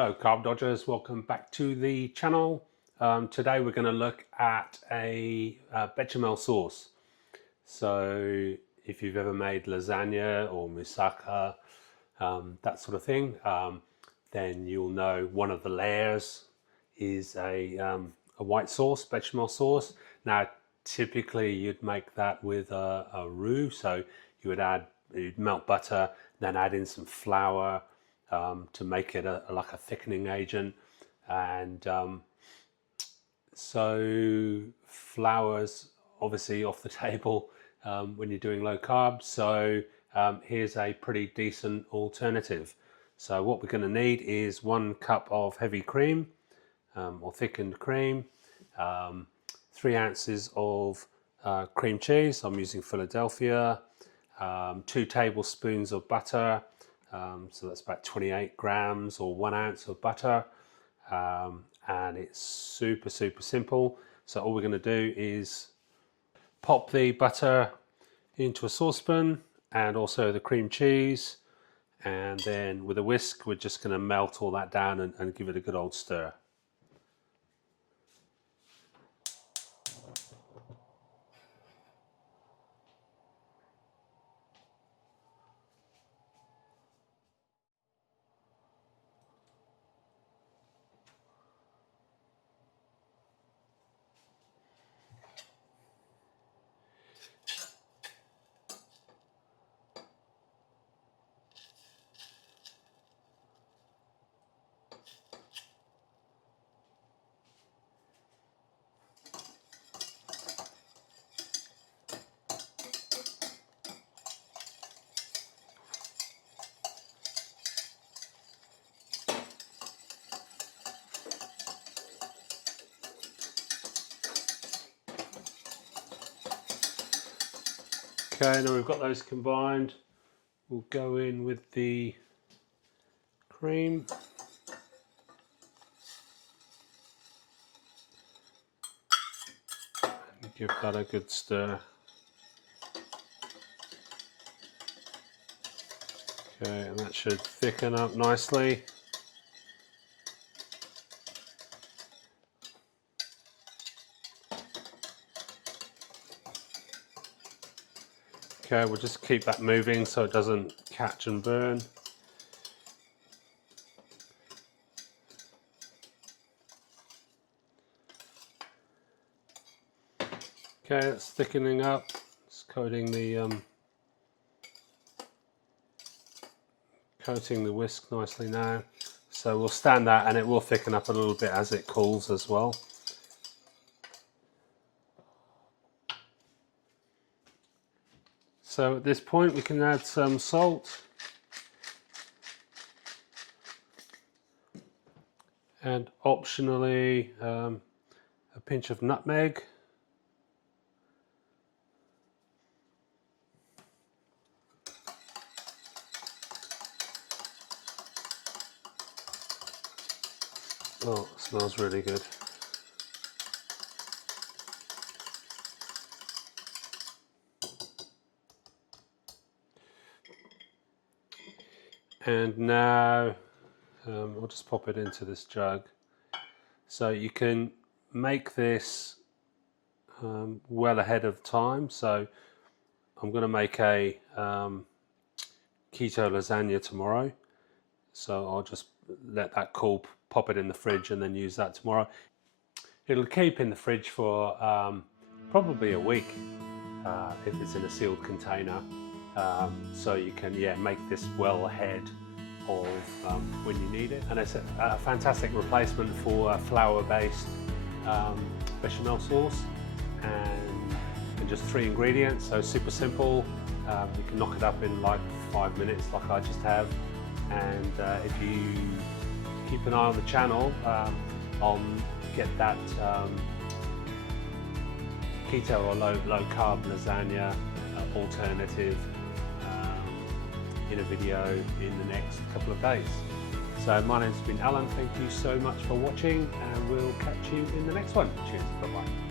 Hello Carb Dodgers, welcome back to the channel. Today we're going to look at a bechamel sauce. So if you've ever made lasagna or moussaka, that sort of thing, then you'll know one of the layers is a white sauce, bechamel sauce. Now typically you'd make that with a roux, so you'd melt butter, then add in some flour, to make it like a thickening agent, and so flour's obviously off the table when you're doing low carb, so here's a pretty decent alternative. So what we're going to need is 1 cup of heavy cream or thickened cream, 3 ounces of cream cheese, I'm using Philadelphia, 2 tablespoons of butter, so that's about 28 grams or 1 ounce of butter, and it's super simple. So all we're going to do is pop the butter into a saucepan and also the cream cheese, and then with a whisk we're just going to melt all that down and give it a good old stir. Okay, now we've got those combined, we'll go in with the cream. And give that a good stir. Okay, and that should thicken up nicely. Okay, we'll just keep that moving so it doesn't catch and burn. Okay, it's thickening up. It's coating the whisk nicely now. So we'll stand that, and it will thicken up a little bit as it cools as well. So at this point we can add some salt and optionally a pinch of nutmeg. Oh, it smells really good. And now we'll just pop it into this jug. So you can make this well ahead of time. So I'm going to make a keto lasagna tomorrow. So I'll just let that cool, pop it in the fridge, and then use that tomorrow. It'll keep in the fridge for probably a week if it's in a sealed container. So you can make this well ahead of when you need it, and it's a fantastic replacement for flour-based bechamel sauce, and just 3 ingredients, so super simple. You can knock it up in like 5 minutes like I just have, and if you keep an eye on the channel, I'll get that keto or low carb lasagna alternative in a video in the next couple of days. So my name's been Alan, thank you so much for watching, and we'll catch you in the next one. Cheers, bye bye.